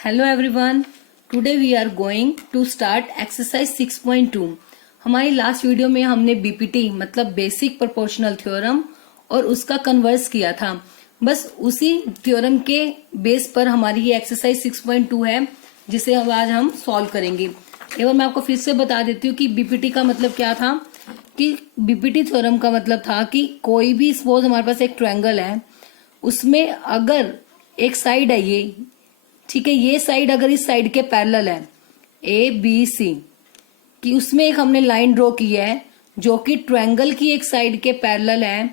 Hello everyone, today we are going to start exercise 6.2। हमारी last video में हमने BPT मतलब बेसिक प्रोपोर्शनल थ्योरम और उसका कन्वर्स किया था। बस उसी थ्योरम के बेस पर हमारी ये एक्सरसाइज 6.2 है जिसे अब आज हम सॉल्व करेंगे। एक बार मैं आपको फिर से बता देती हूँ कि बीपीटी का मतलब क्या था। कि बीपीटी थ्योरम का मतलब था कि कोई भी सपोज हमारे पास एक ट्रायंगल है, उसमें अगर एक साइड है ये, ठीक है, ये साइड अगर इस साइड के पैरेलल है ए बी सी कि उसमें एक हमने लाइन ड्रॉ की है जो कि ट्रायंगल की एक साइड के पैरेलल है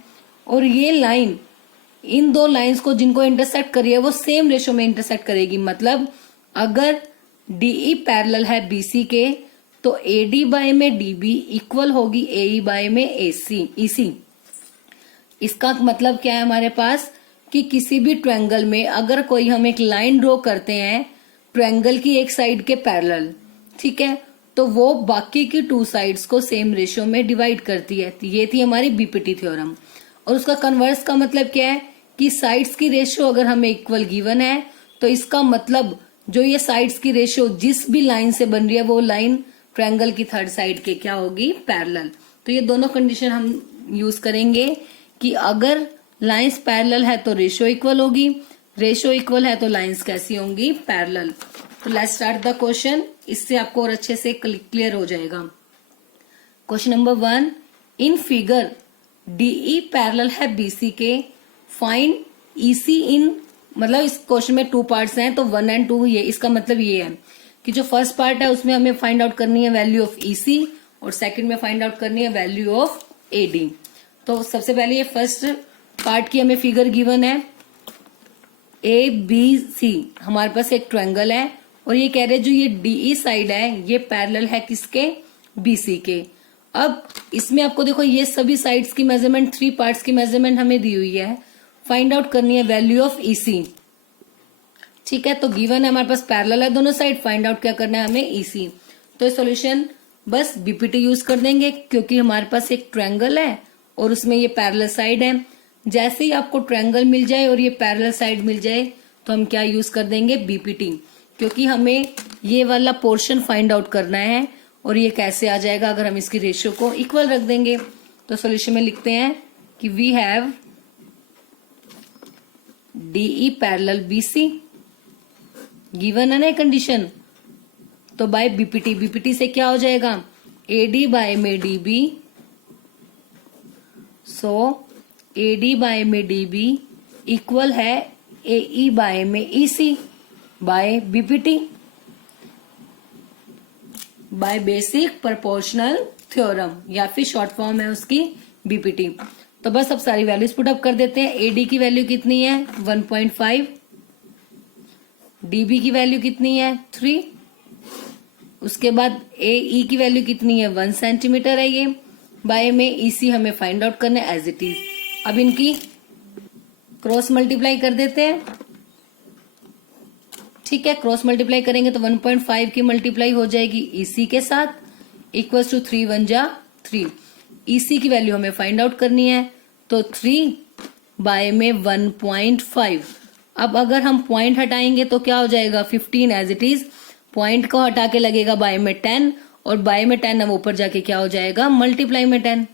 और ये लाइन इन दो लाइंस को जिनको इंटरसेक्ट करी है वो सेम रेशो में इंटरसेक्ट करेगी। मतलब अगर डीई पैरेलल है बीसी के तो एडी बाय में डीबी इक्वल होगी एई बाय में एसी ईसी। इसका मतलब क्या है हमारे पास कि किसी भी ट्रायंगल में अगर कोई हम एक लाइन ड्रॉ करते हैं ट्रायंगल की एक साइड के पैरेलल, ठीक है, तो वो बाकी की टू साइड्स को सेम रेशियो में डिवाइड करती है। ये थी हमारी बीपीटी थ्योरम। और उसका कन्वर्स का मतलब क्या है कि साइड्स की रेशियो अगर हमें इक्वल गिवन है तो इसका मतलब जो ये साइड्स की रेशियो जिस भी लाइन से बन रही है वो लाइन ट्रायंगल की थर्ड साइड के क्या होगी, पैरेलल। तो ये दोनों कंडीशन हम यूज करेंगे कि अगर लाइंस पैरेलल है तो रेशियो इक्वल होगी, रेशियो इक्वल है तो लाइंस कैसी होंगी, पैरेलल। तो लेट्स स्टार्ट द क्वेश्चन, इससे आपको और अच्छे से क्लियर हो जाएगा। Question number 1, in figure DE parallel है बीसी के, फाइंड ईसी इन, मतलब इस क्वेश्चन में टू पार्ट्स हैं तो 1 और 2। ये इसका मतलब ये है कि जो फर्स्ट पार्ट है उसमें हमें फाइंड आउट करनी है वैल्यू ऑफ ईसी और सेकंड में फाइंड आउट करनी है वैल्यू ऑफ एडी। तो सबसे पहले ये फर्स्ट पार्ट की हमें फिगर गिवन है ए बी सी, हमारे पास एक ट्रायंगल है और ये कह रहे जो ये डीई साइड है ये पैरेलल है किसके, बीसी के। अब इसमें आपको देखो ये सभी साइड्स की मेजरमेंट, 3 पार्ट्स की मेजरमेंट हमें दी हुई है। फाइंड आउट करनी है वैल्यू ऑफ ईसी, ठीक है। तो गिवन है हमारे पास पैरेलल है दोनों साइड, फाइंड आउट क्या करना है हमें, ईसी। तो सॉल्यूशन बस बीपीटी यूज कर देंगे क्योंकि हमारे पास एक ट्रायंगल है और उसमें ये पैरेलल साइड है। जैसे ही आपको ट्रायंगल मिल जाए और ये पैरेलल साइड मिल जाए तो हम क्या यूज कर देंगे, बीपीटी, क्योंकि हमें ये वाला पोर्शन फाइंड आउट करना है। और ये कैसे आ जाएगा अगर हम इसकी रेशियो को इक्वल रख देंगे। तो सॉल्यूशन में लिखते हैं कि we have DE parallel BC, given है ना कंडीशन, तो बाय बीपीटी, बीपीटी से क्या हो जाएगा, एडी बाय में डीबी, सो एडी बाय में डीबी इक्वल है एई बाय में EC by BPT, by basic proportional theorem, या फिर शॉर्ट फॉर्म है उसकी बीपीटी। तो बस अब सारी वैल्यूज पुट अप कर देते हैं। एडी की वैल्यू कितनी है 1.5, डीबी की वैल्यू कितनी है 3, उसके बाद एई की वैल्यू कितनी है 1 सेंटीमीटर है ये, बाय में ईसी हमें फाइंड आउट करना है एज इट इज। अब इनकी क्रॉस मल्टीप्लाई कर देते हैं, ठीक है। क्रॉस मल्टीप्लाई करेंगे तो 1.5 की मल्टीप्लाई हो जाएगी ईसी के साथ इक्वल्स टू 3 1 जा 3। ईसी की वैल्यू हमें फाइंड आउट करनी है तो 3 बाय में 1.5। अब अगर हम पॉइंट हटाएंगे तो क्या हो जाएगा 15 एज इट इज, पॉइंट को हटा के लगेगा बाय में 10 और बाय में 10 अब ऊपर जाके क्या हो जाएगा मल्टीप्लाई में 10।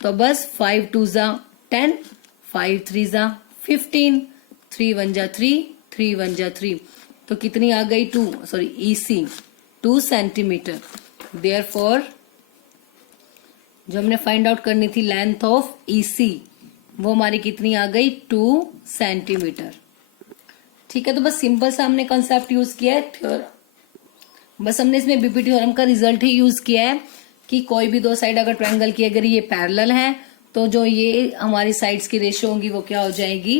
तो बस 5 2 जा 10, 5 3 जा 15, 3 1 जा 3, 3 1 जा 3, तो कितनी आ गई ईसी 2 सेंटीमीटर। देयरफॉर जो हमने फाइंड आउट करनी थी लेंथ ऑफ ईसी वो हमारी कितनी आ गई 2 सेंटीमीटर, ठीक है। तो बस सिंपल सा हमने कंसेप्ट यूज किया है थ्योरम, बस हमने इसमें बीपीटी थ्योरम का रिजल्ट ही यूज किया है कि कोई भी दो साइड अगर ट्रायंगल की अगर ये पैरेलल है तो जो ये हमारी साइड्स की रेशियो होगी वो क्या हो जाएगी,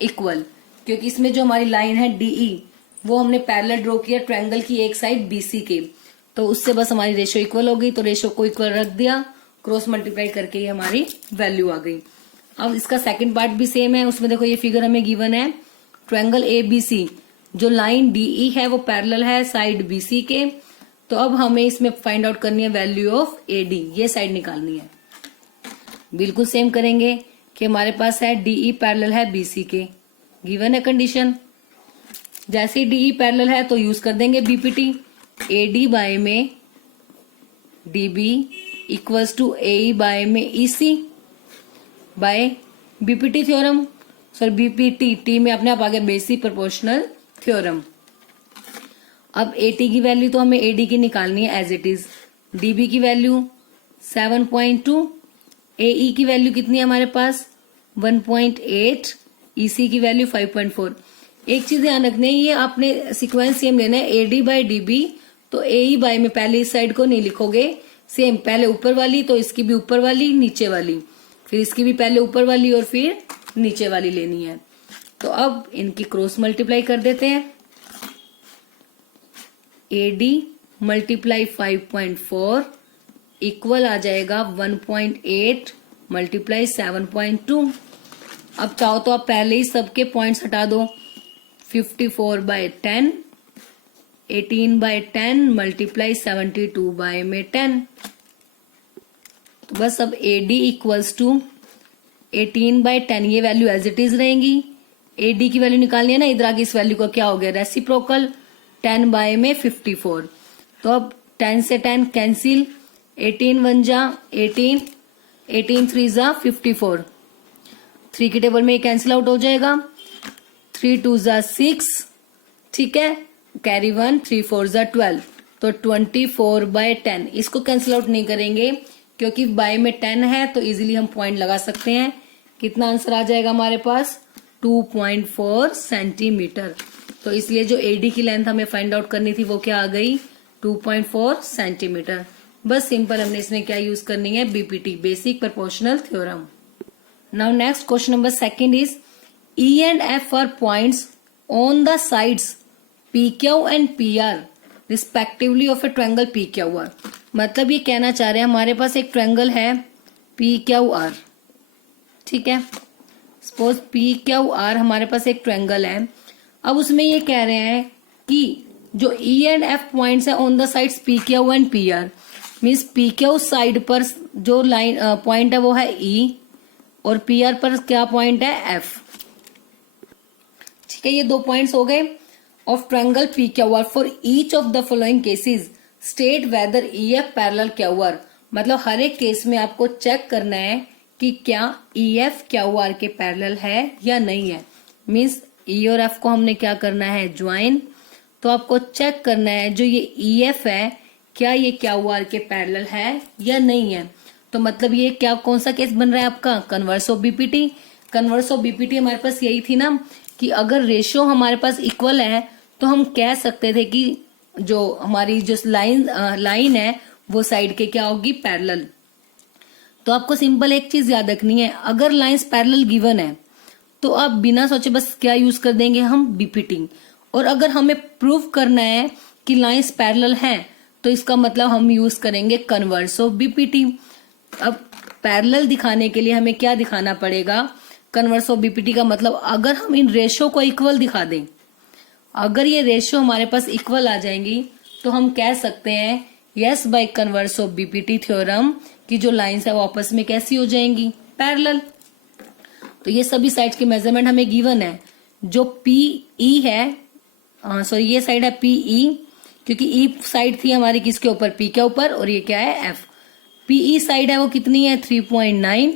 इक्वल, क्योंकि इसमें जो हमारी लाइन है डीई वो हमने पैरेलल ड्रॉ किया ट्रायंगल की एक साइड बीसी के, तो उससे बस हमारी रेशियो इक्वल हो गई। तो रेशियो को इक्वल रख दिया, क्रॉस मल्टीप्लाई करके ये हमारी वैल्यू आ गई। अब इसका सेकंड पार्ट भी सेम है, उसमें देखो ये फिगर हमें गिवन है ट्रायंगल ए बी सी, जो लाइन डीई है वो पैरेलल है साइड बीसी के। तो अब हमें इसमें फाइंड आउट करनी है वैल्यू ऑफ एडी, ये साइड निकालनी है। बिल्कुल सेम करेंगे कि हमारे पास है डीई पैरेलल है बीसी के, गिवन है कंडीशन। जैसे डीई पैरेलल है तो यूज कर देंगे बीपीटी। एडी बाय में DB equals to AE by में EC by BPT theorem. Sorry BPT, T में अपने आप आ गया बेसिक प्रोपोर्शनल थ्योरम। अब एटी की वैल्यू तो हमें एडी की निकालनी है एज इट इज। डीबी की वैल्यू 7.2, एई की वैल्यू कितनी है हमारे पास 1.8, ईसी की वैल्यू 5.4। एक चीज ध्यान रखनी है, ये आपने सीक्वेंस सेम लेना है, एडी बाय डीबी तो एई बाय में पहले इस साइड को नहीं लिखोगे, सेम पहले ऊपर वाली तो इसकी भी ऊपर वाली नीचे वाली, फिर इसकी भी पहले ऊपर वाली और फिर नीचे वाली लेनी है। तो अब इनकी क्रॉस मल्टीप्लाई कर देते हैं। एडी मल्टीप्लाई 5.4 इक्वल आ जाएगा 1.8 मल्टीप्लाई 7.2। अब चाहो तो आप पहले ही सबके पॉइंट्स हटा दो। 54/10, 18/10 मल्टीप्लाई 72/10। तो बस अब एडी इक्वल्स टू 18/10, ये वैल्यू एज इट इज रहेंगी। एडी की वैल्यू निकालनी है ना, इधर आगे इस वैल्यू का क्या हो गया रेसिप्रोकल, 10 में 54। तो अब 10 से 10 कैंसिल, 18 1 जा 18, 18 3 जा 54, 3 की टेबल में ये कैंसिल आउट हो जाएगा, 3 2 जा 6, ठीक है, कैरी 1, 3 4 जा 12, तो 24/10। इसको कैंसिल आउट नहीं करेंगे क्योंकि बाय में 10 है तो इजीली हम पॉइंट लगा सकते हैं। कितना आंसर आ जाएगा हमारे पास 2.4 सेंटीमीटर। तो इसलिए जो एडी की लेंथ हमें फाइंड आउट करनी थी वो क्या आ गई 2.4 सेंटीमीटर। बस सिंपल हमने इसमें क्या यूज करनी है BPT, basic proportional theorem. Now next question number second is E and F R points on the sides P Q and P R respectively of A triangle P Q R. मतलब ये कहना चाह रहे हैं हमारे पास एक ट्रायंगल है P Q R, ठीक है, सपोज पी क्यू आर हमारे पास एक ट्रायंगल है। अब उसमें ये कह रहे हैं कि जो ई एंड एफ पॉइंट्स है on the sides P Q and P R, means P Q side पर जो लाइन पॉइंट है वो है ई और पी आर पर क्या पॉइंट है एफ, ठीक है। ये दो पॉइंट्स हो गए of triangle P Q R. For each of the following cases state whether E F parallel Q R. मतलब हर एक केस में आपको चेक करना है कि क्या ई एफ क्यू आर के पैरेलल है या नहीं है। मीन्स ई और एफ को हमने क्या करना है ज्वाइन, तो आपको चेक करना है जो ये ई एफ है क्या ये क्यू आर के पैरेलल है या नहीं है। तो मतलब ये क्या कौन सा केस बन रहा है आपका converse of BPT. Converse of BPT हमारे पास यही थी ना कि अगर रेशियो हमारे पास इक्वल है तो हम कह सकते थे कि जो हमारी जो लाइन है वो साइड के क्या होगी पैरेलल। तो आपको सिंपल एक चीज याद रखनी है, अगर लाइंस पैरेलल गिवन है तो आप बिना सोचे बस क्या यूज कर देंगे हम बीपीटी। और अगर हमें प्रूव करना है कि लाइंस पैरेलल हैं तो इसका मतलब हम यूज करेंगे कन्वर्स ऑफ बीपीटी। अब पैरेलल दिखाने के लिए हमें क्या दिखाना पड़ेगा कन्वर्स ऑफ बीपीटी का मतलब अगर हम इन रेशियो को इक्वल दिखा दें, अगर ये रेशियो हमारे पास इक्वल आ जाएंगी तो हम कह सकते हैं yes bye converse of BPT theorem कि जो लाइंस है वो आपस में कैसी हो जाएंगी पैरेलल। तो ये सभी साइड्स के मेजरमेंट हमें गिवन है। जो पी ई है, सॉरी ये साइड है पी ई, क्योंकि ई साइड थी हमारी किसके ऊपर पी के ऊपर, और ये क्या है एफ। पी ई साइड है वो कितनी है 3.9,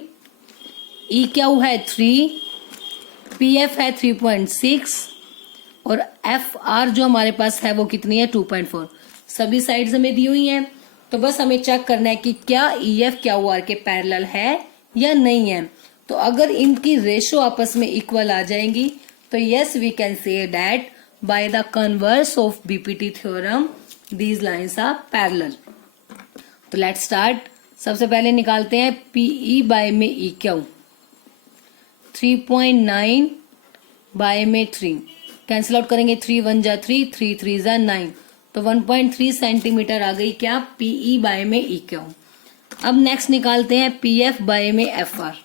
ई क्यू है 3, पी एफ है 3.6 और एफ आर जो हमारे पास है वो कितनी है 2.4। सभी साइड्स हमें दी हुई हैं। तो बस हमें चेक करना है कि क्या ई एफ क्यू आर के पैरेलल है या नहीं है। तो अगर इनकी रेशो आपस में इक्वल आ जाएंगी तो yes we can say that by the converse of BPT theorem these lines are parallel. तो लेट्स स्टार्ट। सबसे पहले निकालते हैं पीई बाय में ई क्यू, 3.9 बाय में 3, कैंसिल आउट करेंगे 3 1 जा 3, 3 3 जा 9, तो 1.3 सेंटीमीटर आ गई क्या पीई बाय में ई क्यू। अब नेक्स्ट निकालते हैं पीएफ बाय में एफ आर,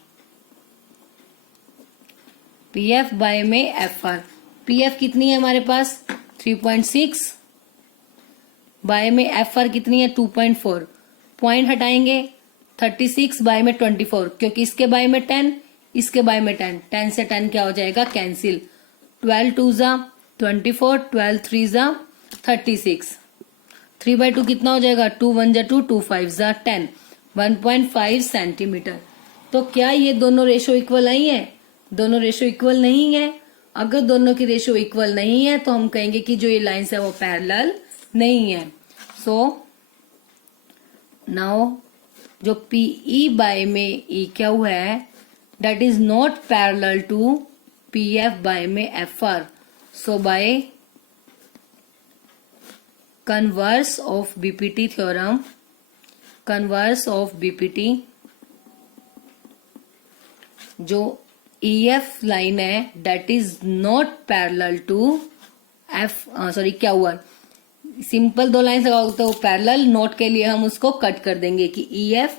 पीएफ बाय में एफ आर। पीएफ कितनी है हमारे पास 3.6, बाय में एफ आर कितनी है 2.4, पॉइंट हटाएंगे 36 बाय में 24, क्योंकि इसके बाय में 10 इसके बाय में 10, 10 से 10 क्या हो जाएगा कैंसिल, 12 2 जा 24, 12 3 जा 36, 3/2 कितना हो जाएगा, 2 1 जा 2, 2 5 जा 10, 1.5 सेंटीमीटर। तो क्या ये दोनों रेशो इक्वल नहीं है? दोनों रेशो इक्वल नहीं है। अगर दोनों की रेशो इक्वल नहीं है तो हम कहेंगे कि जो ये लाइन्स है वो पैरेलल नहीं है। सो नाउ जो PE बाय में EQ है that is not parallel to PF by में FR. So by converse of BPT theorem, converse of BPT, जो EF लाइन है that is not parallel to QR. Simple दो line लगाओ तो parallel, note के लिए हम उसको कट कर देंगे कि EF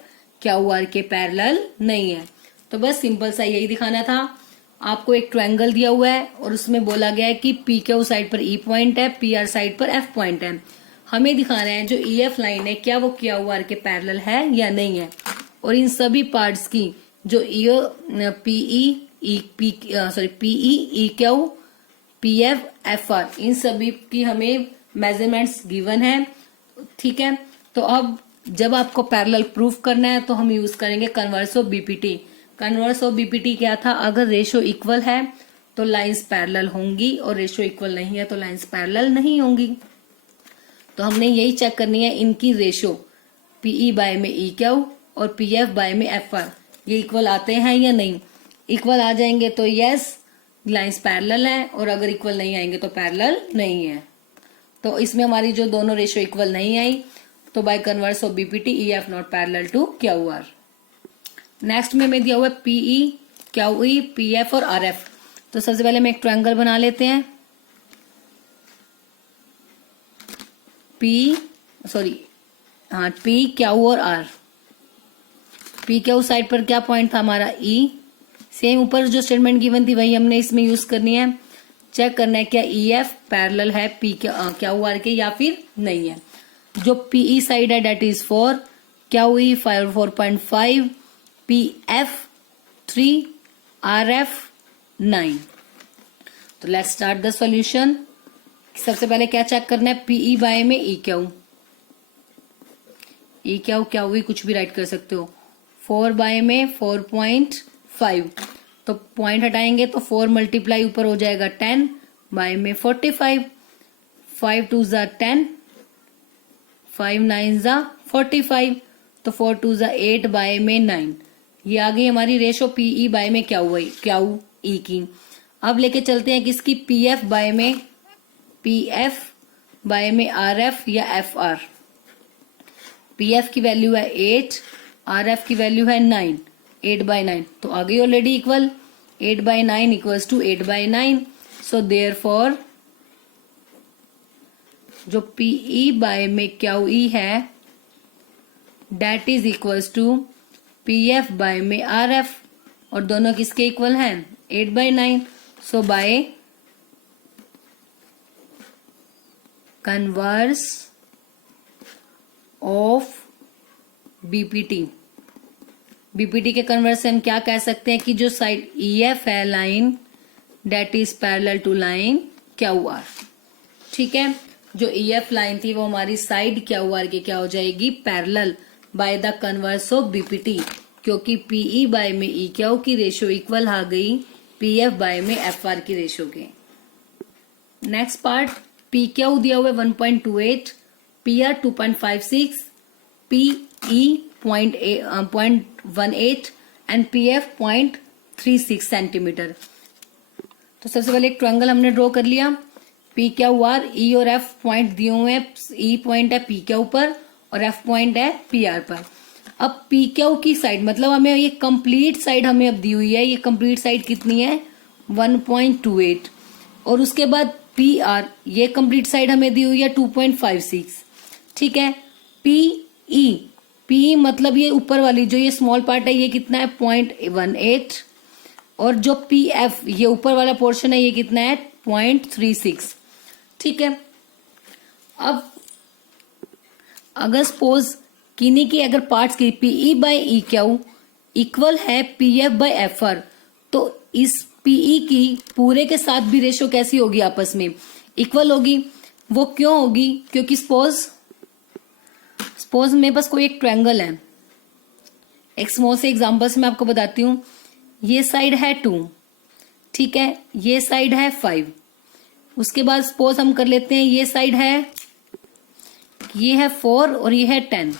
QR के पैरेलल नहीं है। तो बस सिंपल सा यही दिखाना था। आपको एक ट्रायंगल दिया हुआ है और उसमें बोला गया है कि PQ साइड पर E पॉइंट है, PR साइड पर F पॉइंट है। हमें दिखाना है जो EF लाइन है क्या वो QR के पैरेलल है या नहीं है। और इन सभी पार्ट्स की जो PE, EQ, PF, FR इन सभी की हमें मेजरमेंट्स गिवन है। ठीक है, तो अब जब आपको पैरेलल प्रूफ करना है तो हम यूज करेंगे converse of BPT। Converse of BPT क्या था, अगर रेशो इक्वल है तो लाइंस पैरेलल होंगी और रेशो इक्वल नहीं है तो लाइंस पैरेलल नहीं होंगी। तो हमने यही चेक करनी है इनकी रेशो PE बाय में EQ और PF बाय में FR ये इक्वल आते हैं या नहीं। इक्वल आ जाएंगे तो यस लाइंस पैरेलल है, और अगर इक्वल नहीं आएंगे तो पैरेलल नहीं है। तो इसमें हमारी जो दोनों रेशो इक्वल नहीं आई तो by converse of BPT EF not parallel to QR। Next में हमें दिया हुआ है PE, QE, PF और RF। तो सबसे पहले हम एक ट्रायंगल बना लेते हैं। P, Q और R। PQ साइड पर क्या पॉइंट था हमारा E। सेम ऊपर जो स्टेटमेंट गिवन थी वही हमने इसमें यूज करनी है। चेक करना है क्या EF पैरेलल है QR के या फिर नहीं है। जो PE साइड है that is 4, QE 4.5, PF 3, RF 9। तो लेट्स स्टार्ट द सॉल्यूशन। सबसे पहले क्या चेक करना है, PE बाय में EQ, QE कुछ भी राइट कर सकते हो। 4 बाय में 4.5, तो पॉइंट हटाएंगे तो 4 मल्टीप्लाई ऊपर हो जाएगा 10 बाय में 45, 5 2 जा 10, 5 9 जा 45, तो 4 2 जा 8 बाय में 9। ये आ गई हमारी रेशो PE बाय में QE की। अब लेके चलते हैं किसकी, PF बाय में RF या FR। PF की वैल्यू है 8, RF की वैल्यू है 9, 8 बाय 9 तो आ गई already equal. 8 by 9 equals to 8 by 9। So therefore जो PE बाय में QE है that is equals to PF by में RF, और दोनों किसके इक्वल हैं, 8 by 9। So by converse of BPT के कन्वर्स से हम क्या कह सकते हैं कि जो साइड EF है line that is parallel to line QR। ठीक है, जो EF लाइन थी वो हमारी साइड QR के क्या हो जाएगी, parallel bye the converse of BPT, क्योंकि PE बाय में EQ की रेशो इक्वल आ गई PF बाय में FR की रेशो के। नेक्स्ट पार्ट, PQ दिया हुआ है 1.28, PR 2.56, PE 0.18 and PF 0.36 centimetre. तो सबसे पहले एक ट्रायंगल हमने ड्रॉ कर लिया। PQR, E और F पॉइंट दिए हुए हैं। E पॉइंट है PQ पर और F पॉइंट है PR पर। अब PQ की साइड मतलब हमें ये कंप्लीट साइड हमें अब दी हुई है। ये कंप्लीट साइड कितनी है, 1.28, और उसके बाद PR ये कंप्लीट साइड हमें दी हुई है 2.56। ठीक है, PE मतलब ये ऊपर वाली जो ये स्मॉल पार्ट है ये कितना है, 0.18, और जो PF ये ऊपर वाला पोर्शन है ये कितना है, 0.36। ठीक है, अब अगर सपोज किन्हीं की अगर पार्ट्स की PE बाय EQ इक्वल है PF बाय FR, तो इस पीई की पूरे के साथ भी रेशियो कैसी होगी, आपस में इक्वल होगी। वो क्यों होगी, क्योंकि सपोज मेरे पास कोई एक ट्रायंगल है। एक स्मॉल से एग्जांपल से मैं आपको बताती हूँ। ये साइड है 2, ठीक है, ये साइड है 5। उसके बाद सपोज हम कर लेते हैं ये साइड है, ये है 4 और ये है 10।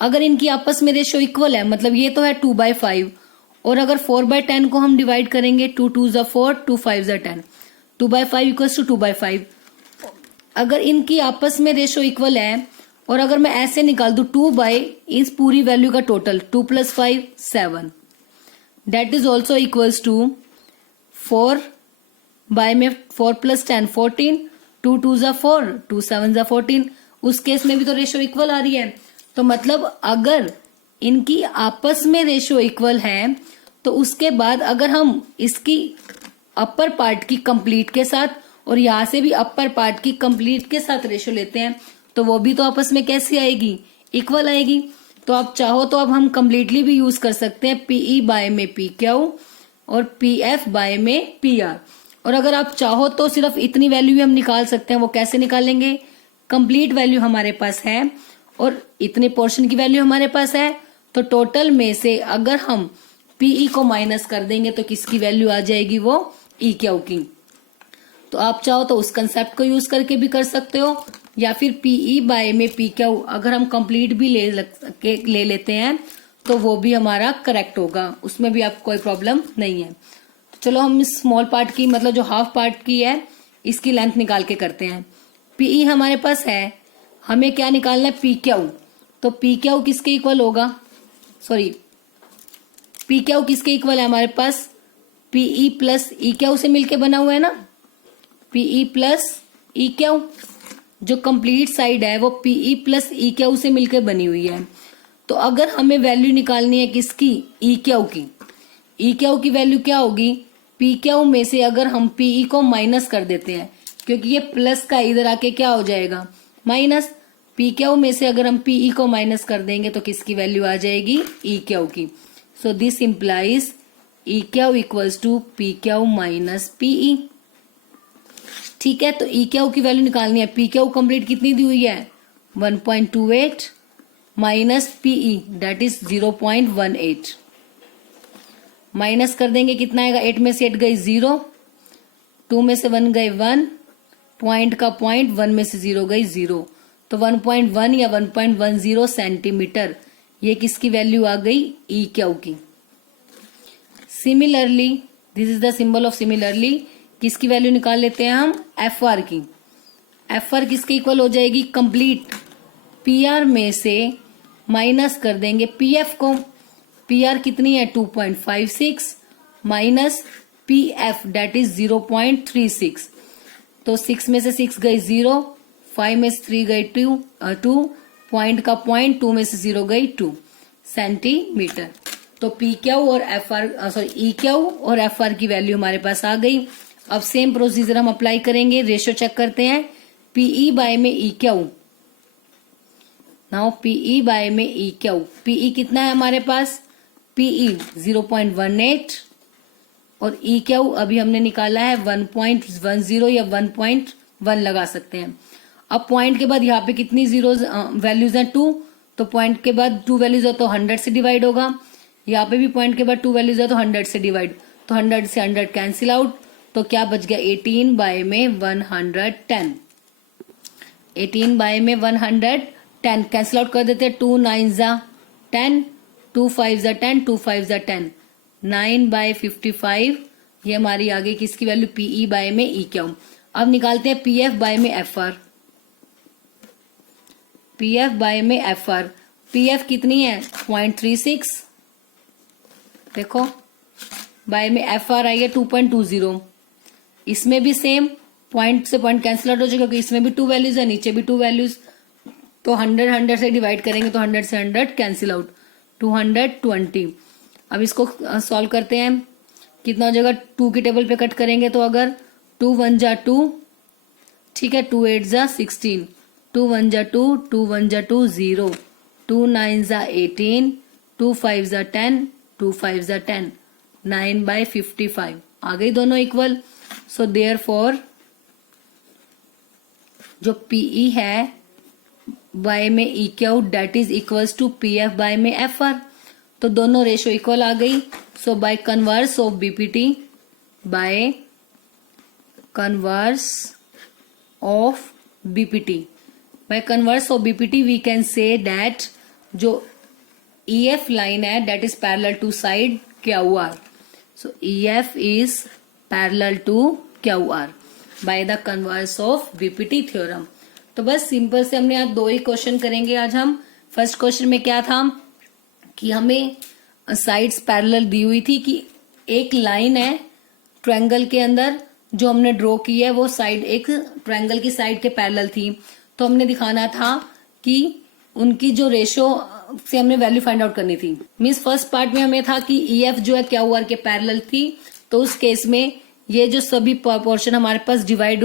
अगर इनकी आपस में रेशियो इक्वल है, मतलब ये तो है 2/5 और अगर 4/10 को हम डिवाइड करेंगे, 2 2 ज़ा 4, 2 5 ज़ा 10, 2/5 इक्वल्स टू 2/5। अगर इनकी आपस में रेशियो इक्वल है और अगर मैं ऐसे निकाल दूं 2 बाय इस पूरी वैल्यू का total 2 + 5 7, that is also equals to 4 by में 4 + 10 14, 2 2 ज़ा 4, 2 7 ज़ा 14। उस केस में भी तो रेशियो इक्वल आ रही है। तो मतलब अगर इनकी आपस में रेशियो इक्वल है तो उसके बाद अगर हम इसकी अपर पार्ट की कंप्लीट के साथ और यहां से भी अपर पार्ट की कंप्लीट के साथ रेशियो लेते हैं तो वो भी तो आपस में कैसी आएगी, इक्वल आएगी। तो आप चाहो तो अब हम कंप्लीटली भी यूज कर सकते हैं पीई बाय में पी क्यू और पीएफ बाय में पीआर। और अगर आप चाहो तो सिर्फ इतनी वैल्यू भी हम निकाल सकते हैं। वो कैसे निकालेंगे, कंप्लीट वैल्यू हमारे पास है और इतने पोर्शन की वैल्यू हमारे पास है, तो टोटल में से अगर हम पीई को माइनस कर देंगे तो किसकी वैल्यू आ जाएगी, वो ई क्यू की। तो आप चाहो तो उस कंसेप्ट को यूज करके भी कर सकते हो, या फिर पीई बाय में पी क्यू अगर हम कंप्लीट भी ले लेते हैं तो वो भी हमारा करेक्ट होगा, उसमें भी आपको कोई प्रॉब्लम नहीं है। तो चलो हम इस स्मॉल पार्ट की, मतलब जो हाफ पार्ट की है, इसकी लेंथ निकाल के करते हैं। पीई हमारे पास है, हमें क्या निकालना है, पी क्यू। तो पी क्यू किसके इक्वल होगा, सॉरी पी क्यू किसके इक्वल है हमारे पास, पीई प्लस ई क्यू से मिलके बना हुआ है ना, पीई प्लस ई क्यू। जो कंप्लीट साइड है वो पीई प्लस ई क्यू से मिलकर बनी हुई है। तो अगर हमें वैल्यू निकालनी है किसकी, ई क्यू की, ई क्यू की वैल्यू क्या होगी, पी क्यू में से अगर हम पीई को माइनस कर देते हैं, क्योंकि ये प्लस का इधर आके क्या हो जाएगा, माइनस। पी क्यू में से अगर हम पीई को माइनस कर देंगे तो किसकी वैल्यू आ जाएगी, ई क्यू की। So this implies E Q equals to P Q minus PE. ठीक है, तो ई क्यू की वैल्यू निकालनी है। पी क्यू कंप्लीट कितनी दी हुई है, 1.28 minus PE that is 0.18। Minus कर देंगे कितना आएगा, 8 में से 8 गई 0, 2 में से 1 गए 1, पॉइंट का पॉइंट, 1 में से 0 गई 0, तो 1.1 या 1.10 सेंटीमीटर, ये किसकी वैल्यू आ गई, ई क्यू की। Similarly this is the symbol of similarly, किसकी वैल्यू निकाल लेते हैं हम, एफ आर की। एफ आर किसके इक्वल हो जाएगी, कंप्लीट पी आर में से माइनस कर देंगे पी एफ को। पी आर कितनी है 2.56 minus P F that is 0.36, तो 6 में से 6 गई 0, 5 में से 3 गई 2, पॉइंट का पॉइंट, 2 में से 0 गई 2 सेंटीमीटर। तो पी क्यू और F R, sorry E Q और एफ आर की वैल्यू हमारे पास आ गई। अब सेम प्रोसीजर हम अप्लाई करेंगे, रेशियो चेक करते हैं, पीई बाय में E Q. Now PE by में ई क्यू, पीई कितना है हमारे पास, पीई 0.18 और ई क्यू अभी हमने निकाला है 1.10 या 1.1 लगा सकते हैं। अब पॉइंट के बाद यहाँ पे कितनी जीरो वैल्यूज हैं, 2, तो पॉइंट के बाद 2 वैल्यूज है तो 100 से डिवाइड होगा। यहाँ पे भी पॉइंट के बाद 2 वैल्यूज है तो 100 से डिवाइड, तो 100 से 100 कैंसिल आउट, तो क्या बच गया 18 बाय में 110। 18 बाय में 110 कैंसिल आउट कर देते हैं, 2 9 जा 10, 2 5 जा 10, 2 5 जा 10, 9/55 ये हमारी आ गई किसकी वैल्यू, पीई बाय में ई क्यू। अब निकालते हैं पीएफ बाय में एफ आर। पीएफ बाय में एफ आर, पीएफ कितनी है 0.36, देखो बाय में एफ आर आई है 2.20। इसमें भी सेम पॉइंट से पॉइंट कैंसिल आउट हो जाएगा क्योंकि इसमें भी 2 वैल्यूज है, नीचे भी 2 वैल्यूज, तो 100 से डिवाइड करेंगे तो 100 से 100 कैंसिल आउट, 220। अब इसको सॉल्व करते हैं, कितना हो जाएगा, 2 की टेबल पे कट करेंगे तो अगर 2 1 जा 2, ठीक है, 2 8 जा 16, 2 1 जा 2, 2 1 जा 2 0, 2 9 जा 18, 2 5 जा 10, 2 5 जा 10, 9/55। आ गई दोनों इक्वल। सो देयरफॉर जो पीई है बाय में E K out that is equals to P F by में एफ आर। तो दोनों रेशो इक्वल आ गई। So by converse of BPT, by converse of BPT, by converse of BPT we can say that जो EF line है that is parallel to side QR. So EF is parallel to QR by the converse of BPT theorem. तो बस simple से हमने आज 2 ही question करेंगे आज हम। फर्स्ट क्वेश्चन में क्या था कि हमें साइड्स पैरेलल दी हुई थी कि एक लाइन है ट्रायंगल के अंदर जो हमने ड्रॉ की है वो साइड एक ट्रायंगल की साइड के पैरेलल थी। तो हमने दिखाना था कि उनकी जो रेशो से हमने वैल्यू फाइंड आउट करनी थी। मीन्स फर्स्ट पार्ट में हमें था कि EF जो है QR के पैरेलल थी। तो उस केस में ये जो सभी पोर्शन हमारे पास डिवाइड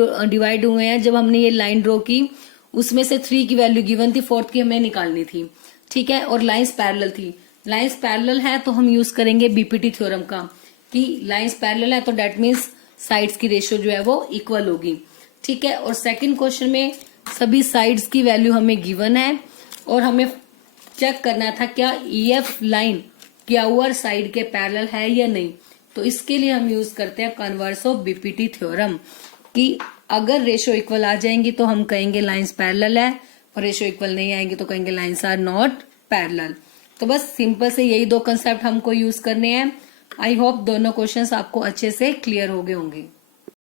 हुए हैं, जब हमने ये लाइन ड्रॉ की उसमें से 3 की वैल्यू गिवन थी, 4th की हमें निकालनी थी। ठीक है, और लाइंस पैरेलल थी। लाइंस पैरेलल है तो हम यूज करेंगे बीपीटी थ्योरम का कि लाइंस पैरेलल है तो डेट मीन्स साइड्स की रेशियो जो है वो इक्वल होगी। ठीक है, और सेकंड क्वेश्चन में सभी साइड्स की वैल्यू हमें गिवन है और हमें चेक करना था क्या EF लाइन QR साइड के पैरेलल है या नहीं। तो इसके लिए हम यूज करते हैं कन्वर्स ऑफ बीपीटी थ्योरम कि अगर रेशो इक्वल आ जाएंगी तो हम कहेंगे लाइंस पैरेलल है, और रेशो इक्वल नहीं आएंगी तो कहेंगे लाइंस आर नॉट पैरेलल। तो बस सिंपल से यही 2 कंसेप्ट हमको यूज करने हैं। आई होप दोनों क्वेश्चंस आपको अच्छे से क्लियर हो गए होंगे।